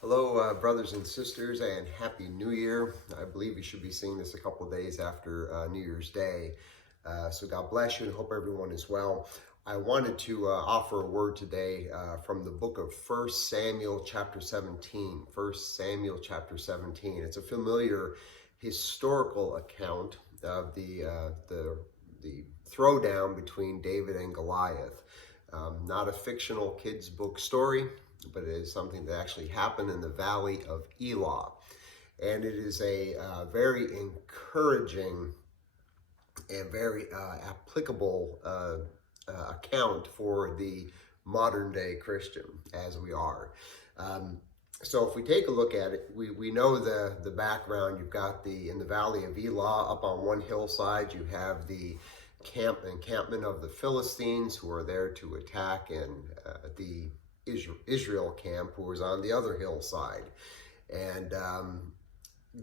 Hello, brothers and sisters, and Happy New Year. I believe you should be seeing this a couple of days after New Year's Day. So God bless you and hope everyone is well. I wanted to offer a word today from the book of 1 Samuel chapter 17. 1 Samuel chapter 17. It's a familiar historical account of the throwdown between David and Goliath. Not a fictional kids book story, but it is something that actually happened in the valley of Elah. And it is a very encouraging and very applicable account for the modern day Christian as we are. So if we take a look at it, we know the background. You've got in the valley of Elah, up on one hillside, you have the encampment of the Philistines who are there to attack, and the Israel camp who was on the other hillside. And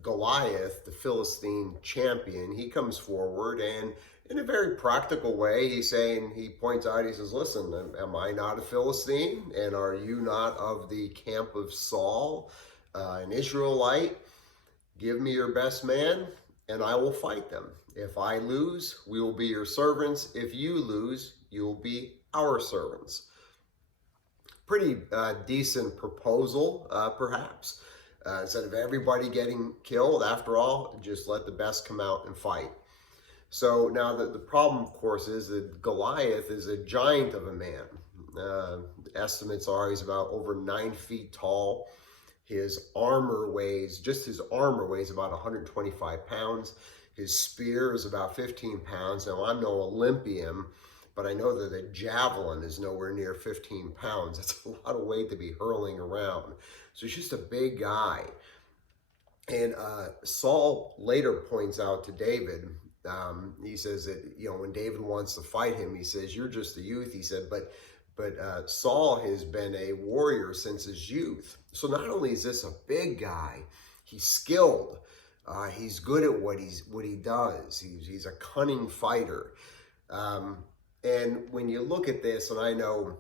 Goliath, the Philistine champion, he comes forward, and in a very practical way, he points out, he says, listen, am I not a Philistine? And are you not of the camp of Saul, an Israelite? Give me your best man, and I will fight them. If I lose, we will be your servants. If you lose, you will be our servants. Pretty decent proposal, perhaps. Instead of everybody getting killed, after all, just let the best come out and fight. So now the problem, of course, is that Goliath is a giant of a man. Estimates are he's about over 9 feet tall. His armor weighs about 125 pounds. His spear is about 15 pounds. Now, I'm no Olympian, but I know that a javelin is nowhere near 15 pounds. That's a lot of weight to be hurling around. So he's just a big guy. And Saul later points out to David, he says that, when David wants to fight him, he says, you're just a youth. He said, but Saul has been a warrior since his youth. So not only is this a big guy, he's skilled. He's good at what he does. He's a cunning fighter. And when you look at this, and I know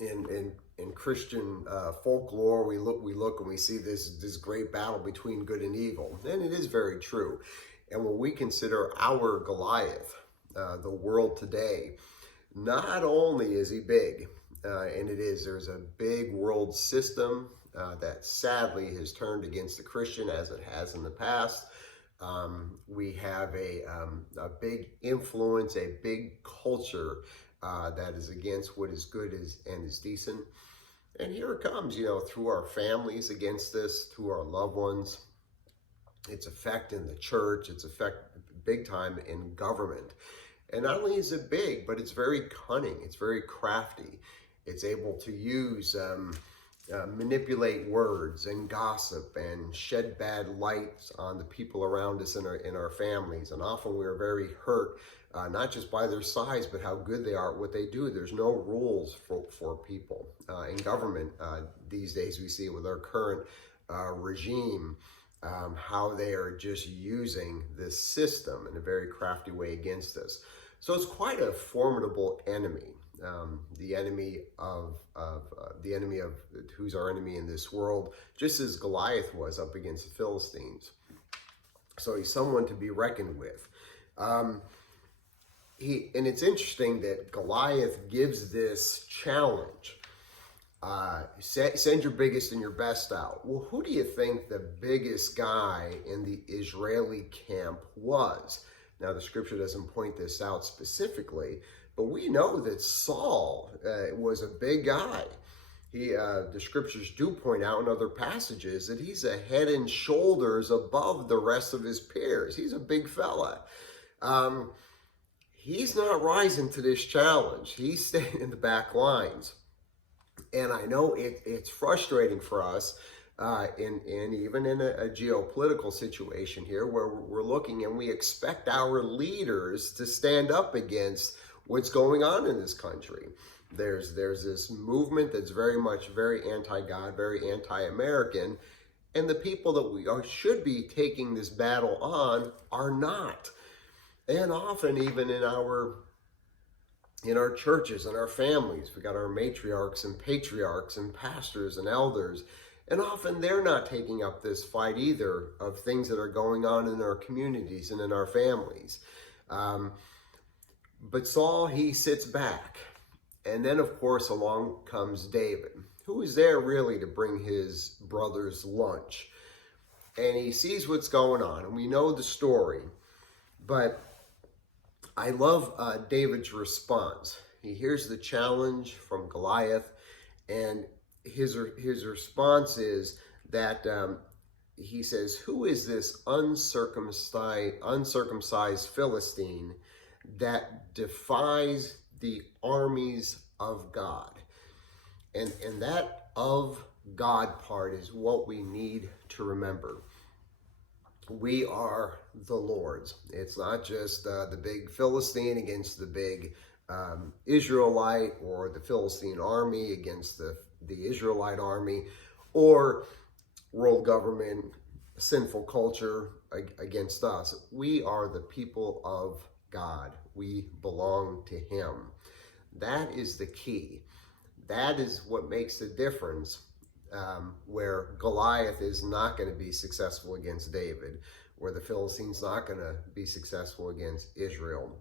in Christian folklore, we look and we see this great battle between good and evil, and it is very true. And when we consider our Goliath, the world today, not only is he big, and there's a big world system that sadly has turned against the Christian as it has in the past. We have a big influence, a big culture that is against what is good and is decent. And here it comes, through our families against this, through our loved ones. Its effect in the church, its effect big time in government. And not only is it big, but it's very cunning, it's very crafty. It's able to use manipulate words and gossip and shed bad light on the people around us in our families. And often we are very hurt, not just by their size, but how good they are at what they do. There's no rules for people in government these days. We see with our current regime, how they are just using this system in a very crafty way against us. So it's quite a formidable enemy. The enemy of who's our enemy in this world, just as Goliath was up against the Philistines. So he's someone to be reckoned with. And it's interesting that Goliath gives this challenge. Send your biggest and your best out. Well, who do you think the biggest guy in the Israeli camp was? Now, the scripture doesn't point this out specifically, but we know that Saul was a big guy. The scriptures do point out in other passages that he's a head and shoulders above the rest of his peers. He's a big fella. He's not rising to this challenge. He's staying in the back lines. And I know it's frustrating for us, even in a geopolitical situation here, where we're looking and we expect our leaders to stand up against what's going on in this country. There's this movement that's very anti-God, very anti-American, and the people that we should be taking this battle on are not. And often even in our churches and our families, we got our matriarchs and patriarchs and pastors and elders, And often they're not taking up this fight either of things that are going on in our communities and in our families. Um, but Saul, he sits back. And then, of course, along comes David, who is there really to bring his brother's lunch. And he sees what's going on, and we know the story. But I love David's response. He hears the challenge from Goliath, and his response is that he says, "Who is this uncircumcised Philistine that defies the armies of God?" And that "of God" part is what we need to remember. We are the Lord's. It's not just the big Philistine against the big Israelite, or the Philistine army against the Israelite army, or world government, sinful culture against us. We are the people of God. We belong to Him. That is the key. That is what makes the difference, where Goliath is not going to be successful against David, where the Philistines not going to be successful against Israel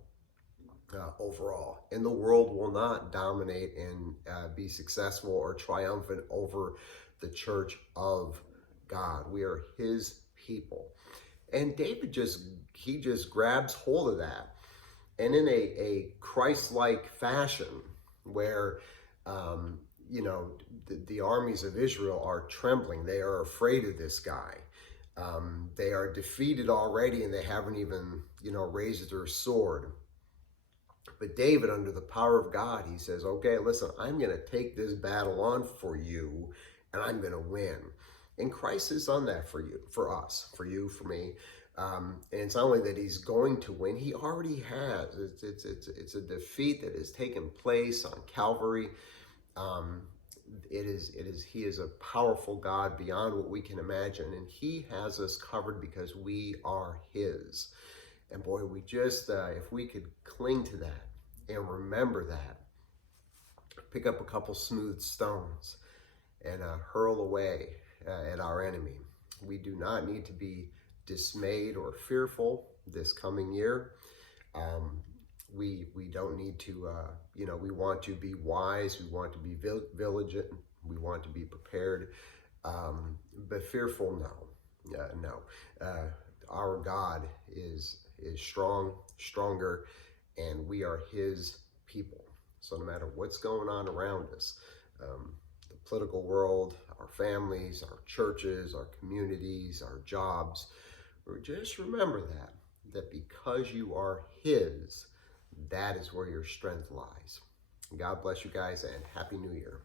overall. And the world will not dominate and be successful or triumphant over the church of God. We are His people. And David just grabs hold of that. And in a Christ-like fashion, where the armies of Israel are trembling. They are afraid of this guy. They are defeated already, and they haven't even, raised their sword. But David, under the power of God, he says, "Okay, listen, I'm going to take this battle on for you, and I'm going to win." And Christ has done that for you, for us, for you, for me. And it's not only that He's going to win; He already has. It's a defeat that has taken place on Calvary. He is a powerful God beyond what we can imagine, and He has us covered because we are His. And boy, we just, if we could cling to that and remember that, pick up a couple smooth stones and hurl away at our enemy. We do not need to be dismayed or fearful this coming year. We don't need to, we want to be wise, we want to be vigilant, we want to be prepared, but fearful, no. Our God is strong, stronger, and we are His people. So no matter what's going on around us, the political world, our families, our churches, our communities, our jobs, just remember that because you are His, that is where your strength lies. God bless you guys, and Happy New Year.